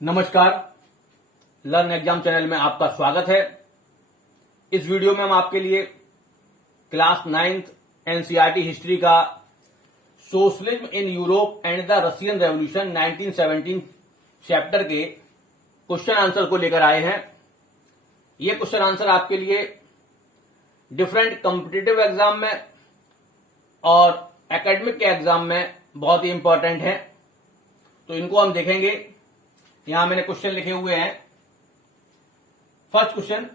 नमस्कार, learn exam channel में आपका स्वागत है। इस वीडियो में हम आपके लिए क्लास 9th एनसीईआरटी हिस्ट्री का socialism in Europe and the Russian revolution 1917 chapter के क्वेश्चन आंसर को लेकर आए हैं। ये क्वेश्चन आंसर आपके लिए डिफरेंट कॉम्पिटिटिव एग्जाम में और एकेडमिक के एग्जाम में बहुत ही इंपॉर्टेंट है, तो इनको हम देखेंगे। यहां मैंने क्वेश्चन लिखे हुए हैं। First question,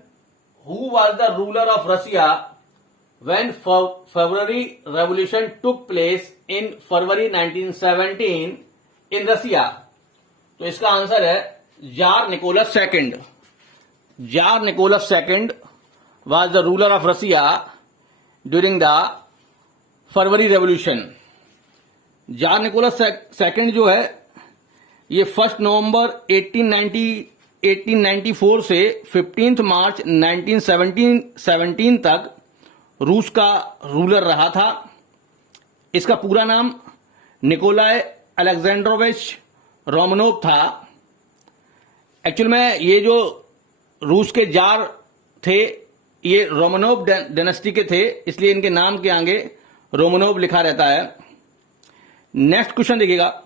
who was the ruler of Russia when February revolution took place in February 1917 in Russia? तो इसका आंसर है tsar Nicholas second. Tsar Nicholas second was the ruler of Russia during the February revolution. Tsar Nicholas second जो है ये 1 नवंबर 1894 से 15 मार्च 1917 तक रूस का रूलर रहा था। इसका पूरा नाम निकोलाई अलेक्जेंड्रोविच रोमनोव था। एक्चुअल में ये जो रूस के जार थे ये रोमनोव डायनेस्टी के थे, इसलिए इनके नाम के आगे रोमनोव लिखा रहता है। नेक्स्ट क्वेश्चन देखिएगा,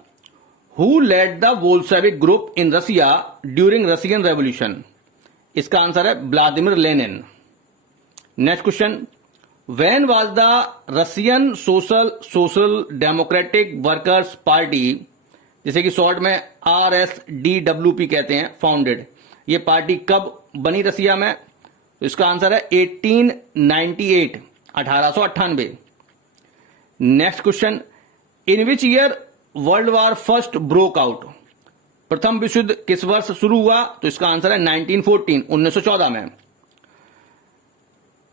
Who led the Bolshevik group in Russia during Russian Revolution? इसका आंसर है Vladimir Lenin. Next question, When was the Russian Social Democratic Workers Party, जिसे कि शॉर्ट में RSDWP कहते हैं, फाउंडेड? ये पार्टी कब बनी रसिया में? तो इसका आंसर है 1898, 1898। Next question, in which year world war first broke out? प्रथम विश्व युद्ध किस वर्ष शुरू हुआ? तो इसका आंसर है 1914, 1914 में।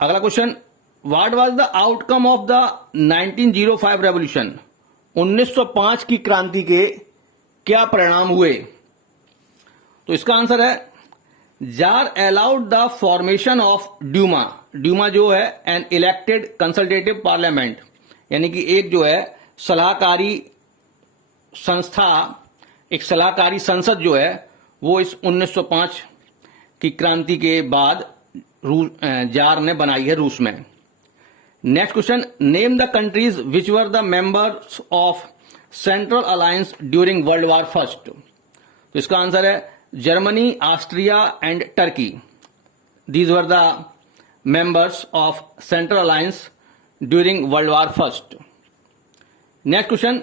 अगला question, what was the outcome of the 1905 revolution? 1905 की क्रांति के क्या परिणाम हुए? तो इसका आंसर है tsar allowed the formation of Duma. Duma जो है एन इलेक्टेड कंसल्टेटिव पार्लियामेंट, यानी कि एक जो है सलाहकारी संस्था, एक सलाहकारी संसद जो है वो इस 1905 की क्रांति के बाद जार ने बनाई है रूस में। Next question, name the countries which were the members of central alliance during world war first? तो इसका आंसर है Germany, Austria and Turkey. These were the members of central alliance during world war first. Next question,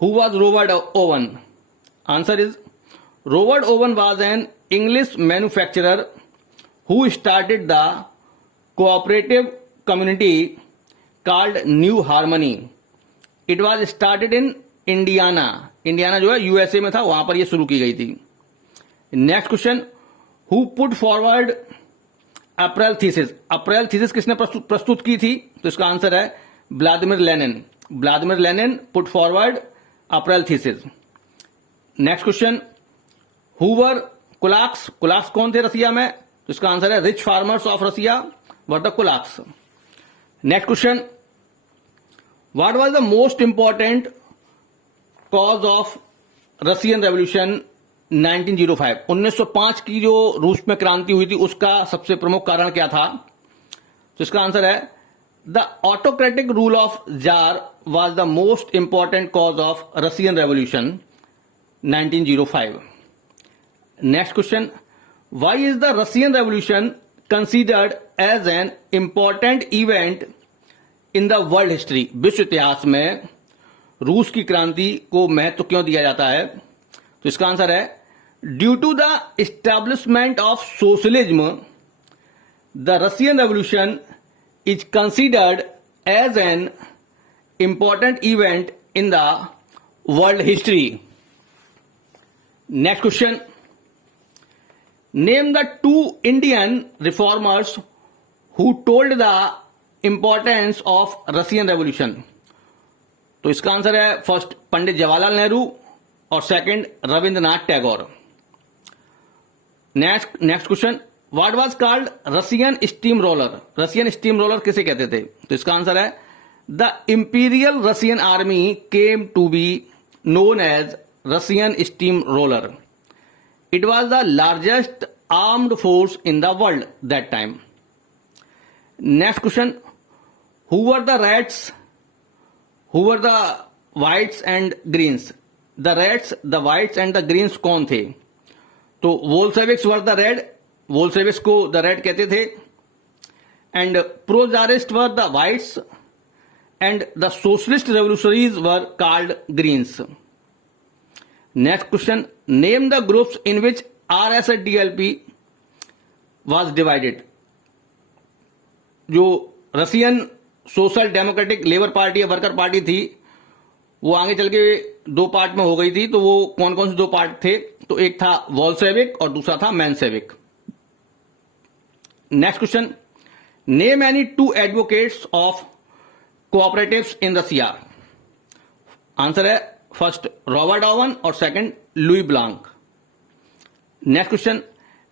Who was Robert Owen? Answer is Robert Owen was an English manufacturer who started the cooperative community called New Harmony. It was started in Indiana. Indiana जो है USA में था, वहां पर ये शुरू की गई थी। Next question, Who put forward April thesis? April thesis किसने प्रस्तुत की थी? तो इसका आंसर है Vladimir Lenin. Vladimir Lenin put forward April thesis. Next question, who were kulaks? Kulaks कौन थे रसिया में? तो इसका आंसर है rich farmers of Russia were the kulaks. Next question, what was the most important cause of Russian revolution 1905? 1905 की जो रूस में क्रांति हुई थी उसका सबसे प्रमुख कारण क्या था? तो इसका आंसर है the autocratic rule of jar was the most important cause of Russian Revolution 1905. Next question, why is the Russian Revolution considered as an important event in the world history? विश्व इतिहास में रूस की क्रांति को महत्व क्यों दिया जाता है? तो इसका आंसर है due to the establishment of socialism the Russian revolution is considered as an important event in the world history. Next question, name the two Indian reformers who told the importance of Russian Revolution. तो इसका answer है first Pandit Jawaharlal Nehru और second Rabindranath Tagore. Next question, what was called Russian steam roller? Russian steam roller किसे कहते थे? तो इसका answer है The Imperial Russian Army came to be known as Russian Steamroller. It was the largest armed force in the world that time. Next question. Who were the reds? Who were the whites and greens? The reds, the whites and the greens कौन थे? तो वोल्शेविक्स were the red, वोल्शेविक्स को the red कहते थे, and pro-Tsarists were the whites and the socialist revolutionaries were called greens. Next question. Name the groups in which RSDLP was divided. जो Russian social democratic labour party या worker party थी वो आगे चल के दो पार्ट में हो गई थी. तो वो कौन कौन से दो पार्ट थे? तो एक था वोल्शेविक और दूसरा था Menshevik. Next question. Name any two advocates of cooperatives in Russia. Answer है फर्स्ट रॉबर्ट ओवन और second Louis Blanc. Next question.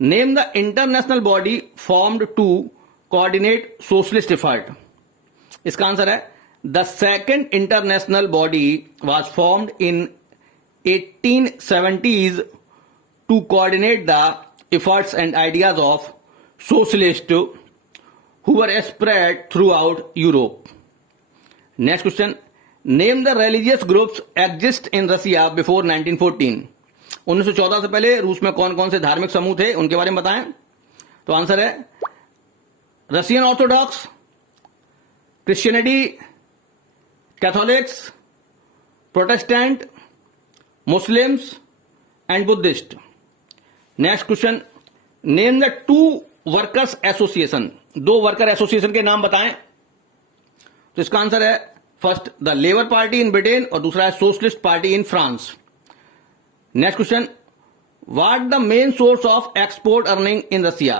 Name the international body formed to coordinate socialist effort. इसका आंसर है the second international body was formed in 1870s to coordinate the efforts and ideas of socialists who were spread throughout Europe. Next question. Name the religious groups exist in Russia before 1914. 1914 से पहले रूस में कौन कौन से धार्मिक समूह थे उनके बारे में बताएं. तो आंसर है Russian Orthodox, Christianity, Catholics, Protestant, Muslims and Buddhist. Next question. Name the two workers association. दो वर्कर एसोसिएशन के नाम बताएं. तो इसका आंसर है first the labour party in Britain और दूसरा है socialist party in France. Next question. What the main source of export earning in Russia.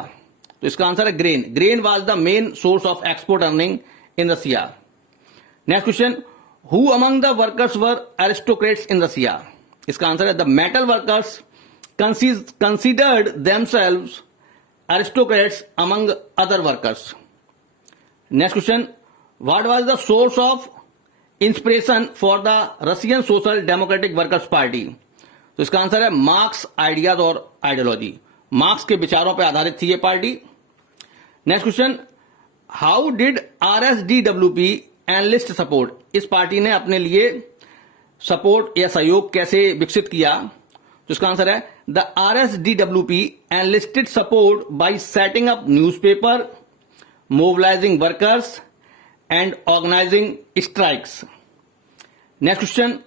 तो इसका आंसर है grain. Grain was the main source of export earning in Russia. Next question. Who among the workers were aristocrats in Russia. इसका answer है the metal workers considered themselves aristocrats among other workers. Next question. What was the source of inspiration for the Russian social democratic workers party. तो इसका answer है Marx ideas और ideology. Marx के विचारों पर आधारित थी ये party. Next question. How did RSDWP enlist support. इस पार्टी ने अपने लिए सपोर्ट या सहयोग कैसे विकसित किया. तो इसका आंसर है the RSDWP enlisted support by setting up newspaper, mobilising workers and organising strikes. Next question.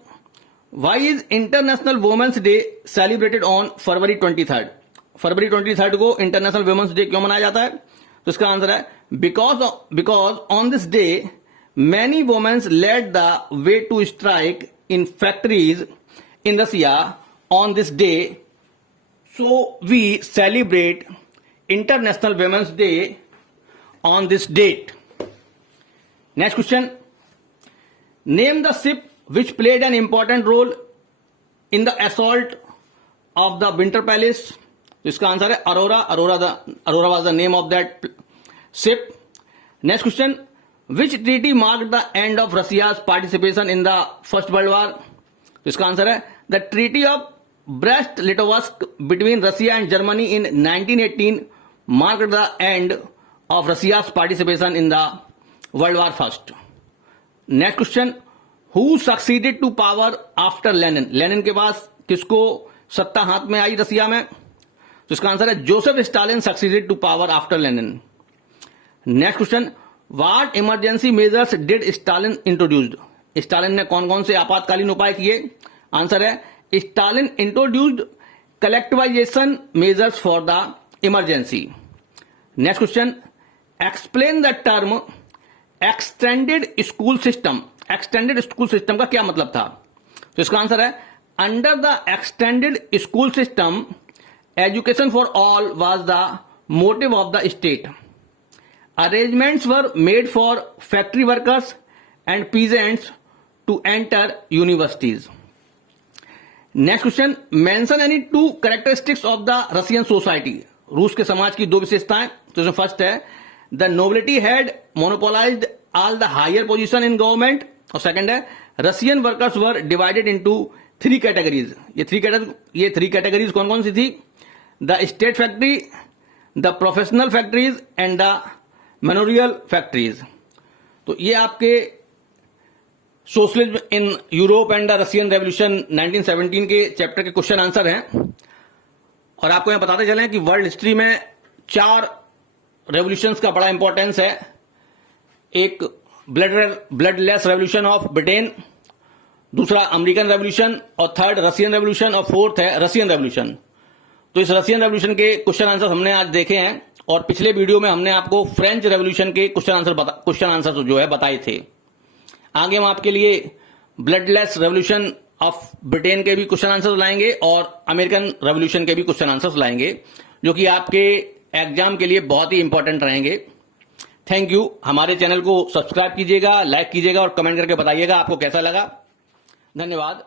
Why is international women's day celebrated on February 23rd. फरवरी 23rd को इंटरनेशनल वुमेन्स डे क्यों मनाया जाता है. तो इसका आंसर है because on this day many women led the way to strike in factories in Russia on this day. So we celebrate International Women's Day on this date. Next question. Name the ship which played an important role in the assault of the Winter Palace. तो इसका answer है Arora. Arora was the name of that ship. Next question. Which treaty marked the end of Russia's participation in the First World War? तो इसका answer है the Treaty of Brest-Litovsk between Russia and Germany in 1918 marked the end of Russia's participation in the World War First. Next question. Who succeeded to power after Lenin? Lenin के पास किसको सत्ता हाथ में आई रसिया में. तो इसका आंसर है Joseph Stalin succeeded to power after Lenin. Next question. What emergency measures did Stalin introduced. Stalin ने कौन कौन से आपातकालीन उपाय किए. आंसर है Stalin introduced collectivisation measures for the emergency. Next question. Explain the term extended school system. Extended school system का क्या मतलब था. तो इसका आंसर है under the extended school system education for all was the motive of the state. Arrangements were made for factory workers and peasants to enter universities. Next question. Mention any two characteristics of the Russian society. रूस के समाज की दो विशेषताएं. तो इसमें first है the nobility had monopolized all the higher position in government. और सेकंड है Russian workers were divided into three categories. ये थ्री कैटेगरीज कौन कौन सी थी. The state factory, the professional factories and the manorial factories. तो ये आपके socialism in Europe and the Russian revolution 1917 के चैप्टर के क्वेश्चन आंसर हैं। और आपको यहां बताते चलें कि वर्ल्ड हिस्ट्री में 4 रेवोल्यूशंस का बड़ा इंपॉर्टेंस है। एक ब्लडलेस रेवोल्यूशन ऑफ ब्रिटेन, दूसरा अमेरिकन रेवोल्यूशन, और थर्ड रशियन रेवोल्यूशन, और फोर्थ है रशियन रेवोल्यूशन। तो इस रशियन रेवोल्यूशन के क्वेश्चन आंसर हमने आज देखे हैं, और पिछले वीडियो में हमने आपको फ्रेंच रेवोल्यूशन के क्वेश्चन आंसर जो है बताए थे। आगे हम आपके लिए ब्लडलेस रेवोल्यूशन ऑफ ब्रिटेन के भी क्वेश्चन आंसर लाएंगे और अमेरिकन रेवोल्यूशन के भी क्वेश्चन आंसर लाएंगे, जो कि आपके एग्जाम के लिए बहुत ही इंपॉर्टेंट रहेंगे। Thank you. हमारे चैनल को सब्सक्राइब कीजिएगा, लाइक कीजिएगा और कमेंट करके बताइएगा आपको कैसा लगा। धन्यवाद।